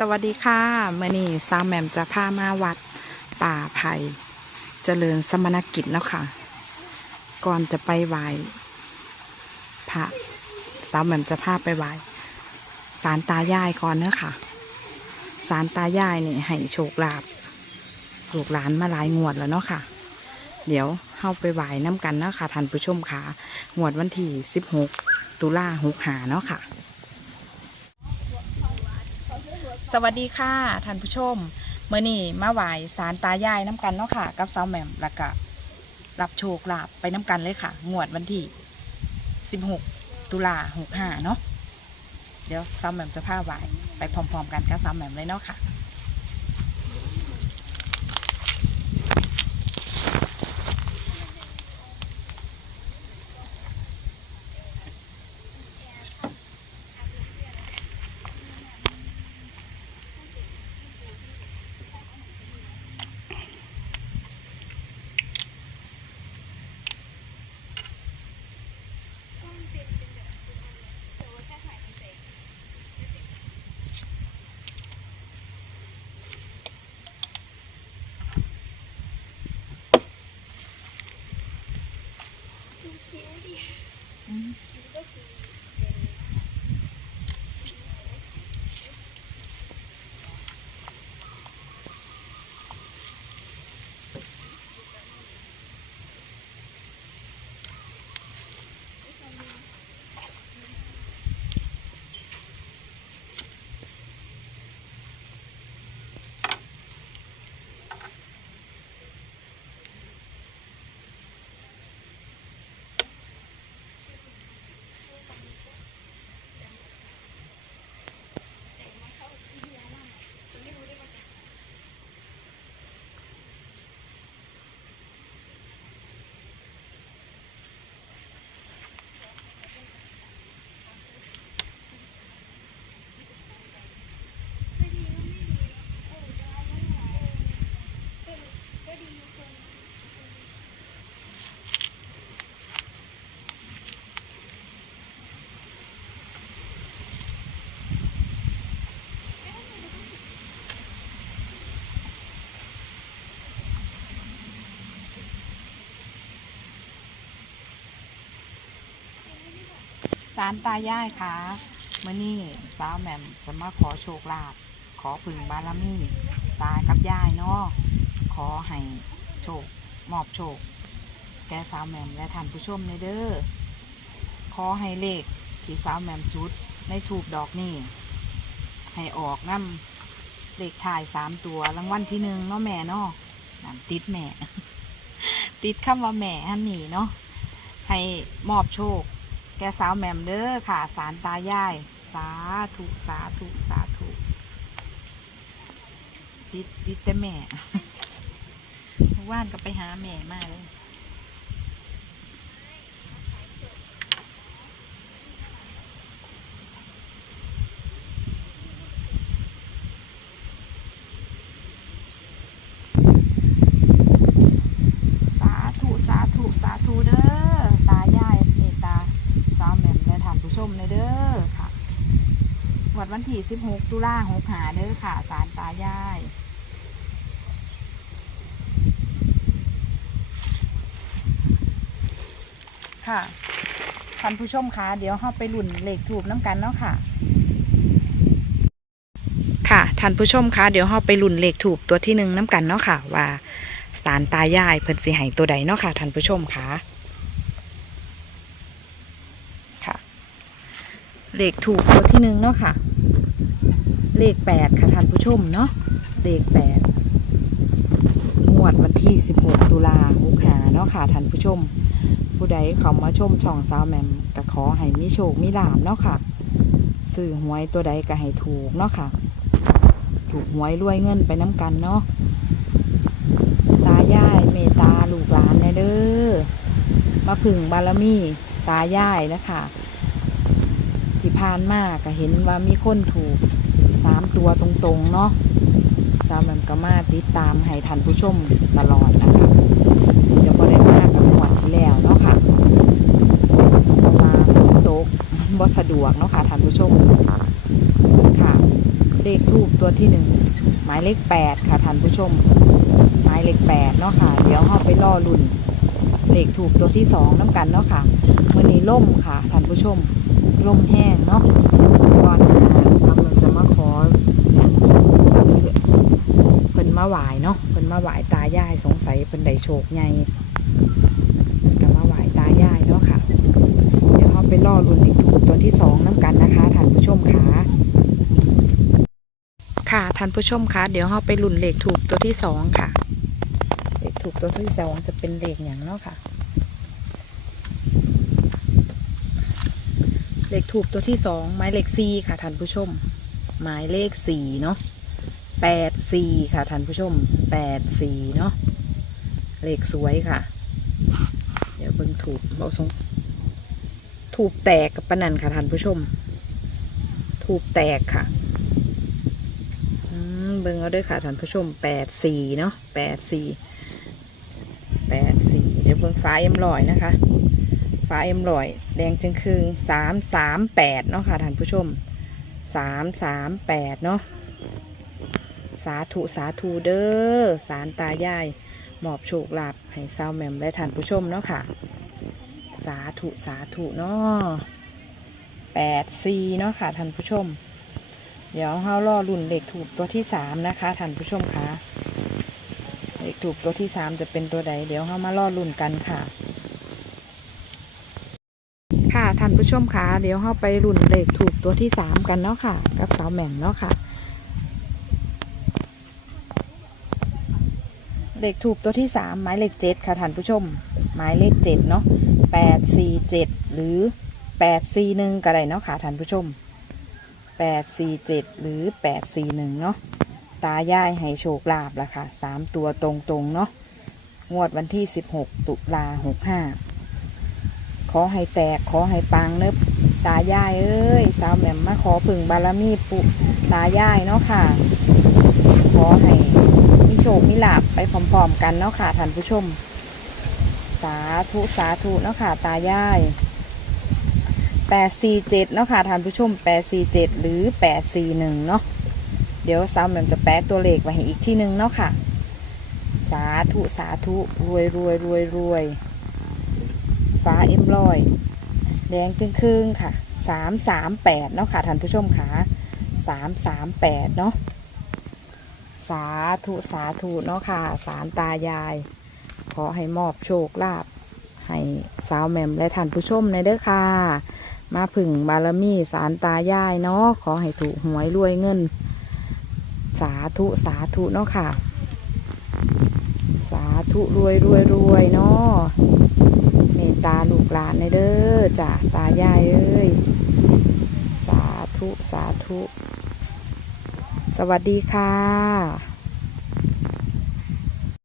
สวัสดีค่ะเมื่อนี้สาวแหม่มจะพามาวัดป่าไผ่เจริญสมณกิจแล้วค่ะ ก่อนจะไปไหว้พระสาวแหม่มจะพาไปไหว้สารตายายก่อนเนอะค่ะ สารตายายนี่ให้โชคลาภลูกหลานมาหลายงวดแล้วเนาะค่ะ เดี๋ยวเข้าไปไหว้น้ำกันเนาะค่ะท่านผู้ชมค่ะงวดวันที่16ตุลาหกหาเนาะค่ะ สวัสดีค่ะท่านผู้ชมเมื่อนี้มาไหวสารตายายน้ำกันเนาะค่ะ กับสาวแหม่มแล้วก็รับโชคลาภไปน้ำกันเลยค่ะ งวดวันที่ 16 ตุลา65เนาะเดี๋ยวสาวแหม่มจะพาไหวไปพร้อมๆกันกับสาวแหม่มเลยเนาะค่ะ สารตายายค่ะเมื่อนี้สาวแหม่มจะมาขอโชคลาภขอพึ่งบารมีตากับยายเนาะขอให้โชคมอบโชค แกสาวแหม่มและท่านผู้ชมในเด้อขอให้เลขที่สาวแหม่มจุดในถูกดอกนี่ให้ออกน้ำเลขถ่ายสามตัวรางวัลที่หนึ่งเนาะแม่เนาะติดแม่ ติดคำว่าแม่ฮันนี่เนาะให้มอบโชค แกสาวแหม่มเด้อค่ะ สารตายาย สาธุสาธุสาธุติดติดแต่แม่ว่านก็ไปหาแม่มาเลย สาธุสาธุสาธุเด้อตายายเมตตาสาวแหม่มและท่านผู้ช มในเด้อค่ะวันวันที่16ตุลาหกหาเด้อค่ะสารตายายค่ะท่านผู้ชมคะเดี๋ยวเราไปลุ่นเหลขถูกน้ำกันเนาะค่ะ ค่ะท่านผู้ชมคะเดี๋ยวเราไปลุ่นเหลขถูกตัวที่หนึ่งน้ำกันเนาะค่ะ ว่าสารตายายเพิ่นสิให้ตัวใดเนาะค่ะท่านผู้ชมคะ่ะ เลขถูกตัวที่หนึ่งเนาะค่ะ เลขแปดค่ะท่านผู้ชมเนาะเลขแปดงวดวันที่สิบหกตุลาหกหาเนาะค่ะท่านผู้ชม ผู้ใดเขามาชมช่องสาวแมมก็ขอให้มีโชคมีลาบเนาะค่ะซื้อหวยตัวใดก็ให้ถูกเนาะค่ะ ถูกหวยรวยเงินไปน้ำกันเนาะตายายเมตตาลูกหลานแน่เด้อมาพึ่งบารมีตายายนะคะ ผ่านมาก็เห็นว่ามีคนถูกสามตัวตรงๆเนาะสาวแหม่มก็มาติดตามให้ท่านผู้ชมตลอดนะคะจะบ่ได้มากับหวัดที่แล้วเนาะค่ะเพราะว่าฝนตกบ่สะดวกเนาะค่ะท่านผู้ชมค่ะเลขทูบตัวที่หนึ่งหมายเลขแปดค่ะท่านผู้ชม หมายเลขแปดเนาะค่ะ เดี๋ยวเราไปล่อลุ่นเลขถูกตัวที่สองน้ำกันเนาะค่ะมื่อนี้ล่มค่ะท่านผู้ชม ล่มแห้งเนาะก่อนหน้าสำหรับจะมาขอเนี่ยเพิ่นมาหวายเนาะเพิ่นมาหวายตายายสงสัยเพิ่นได้โชคใหญ่ก็มาหวายตายายเนาะค่ะ เดี๋ยวเราไปล่อลุ่นเลขถูกตัวที่สองน้ำกันนะคะท่านผู้ชมค่ะค่ะท่านผู้ชมคะเดี๋ยวเราไปลุ่นเหลขถูกตัวที่สองค่ะเหลขถูกตัวที่สองจะเป็นเหลขอย่างเนาะค่ะ เลขถูกตัวที่สองหมายเลขสี่ค่ะท่านผู้ชม หมายเลขสี่เนาะแปดสี่ค่ะท่านผู้ชมแปดสี่เนาะเลขสวยค่ะ เดี๋ยวเบิ่งถูกเราสงถูกแตกกับปนันค่ะท่านผู้ชม ถูกแตกค่ะเบิ่งเอาด้วยค่ะท่านผู้ชมแปดสี่เนาะแปดสี่แปดสี่เดี๋ยวเบิ่งฟ้าเอ็มลอยนะคะ ฟ้าเอ็มลอย แดงจึงคืงสามสามแปดเนาะค่ะท่านผู้ชมสามสามแปดเนาะสาธุสาธุเด้อสารตายายมอบโชคลาภให้เศร้าวแหม่มและท่านผู้ชมเนาะค่ะ สาธุสาธุเนาะแปดสี่เนาะค่ะท่านผู้ชม เดี๋ยวเฮารอรุ่นเหลขถูกตัวที่สามนะคะท่านผู้ชมคะเหลขถูกตัวที่สามจะเป็นตัวใด เดี๋ยวเฮามารอรุ่นกันค่ะ ท่านผู้ชมคะเดี๋ยวเฮาไปรุ่นเลขถูกตัวที่สามกันเนาะค่ะ กับสาวแหม่มเนาะค่ะ เลขถูกตัวที่สามหมายเลขเจ็ดค่ะท่านผู้ชม หมายเลขเจ็ดเนาะแปดสี่เจ็ดหรือแปดสี่หนึ่งก็ได้เนาะค่ะท่านผู้ชมแปดสี่เจ็ดหรือแปดสี่หนึ่งเนาะตายายให้โชคลาภละค่ะสามตัวตรงๆเนาะงวดวันที่สิบหกตุลาหกห้า ขอให้แตกขอให้ปังเนบตายายเอ้ยสาวแหม่มมาขอพึ่งบารมีปุตายายเนาะค่ะ ขอให้มีโชคมีลาบไปพร้อมๆกันเนาะค่ะท่านผู้ชม สาธุสาธุเนาะค่ะตายายแปดสี่เจ็ดเนาะค่ะท่านผู้ชมแปดสี่เจ็ดหรือแปดสี่หนึ่งเนาะเดี๋ยวสาวแหม่มจะแปะตัวเลขไว้ให้อีกที่หนึ่งเนาะค่ะ สาธุสาธุรวยรวยรวยรวย ฟ้าเอ็มลอยแดงจึงครึ่งค่ะสามสามแปดเนาะค่ะท่านผู้ชมค่ะสามสามแปดเนาะสาธุสาธุเนาะค่ะ สารตายาย ขอให้มอบโชคลาภให้สาวแหม่มและท่านผู้ชมในเด้อค่ะ มาผึ่งบารมีสารตายายเนาะขอให้ถูกหวยรวยเงิน สาธุสาธุเนาะค่ะ สาธุรวยรวยรวยเนาะ ตาลูกหลานในเด้อจ้ะตายายเอ้ย สาธุ สาธุ สวัสดีค่ะ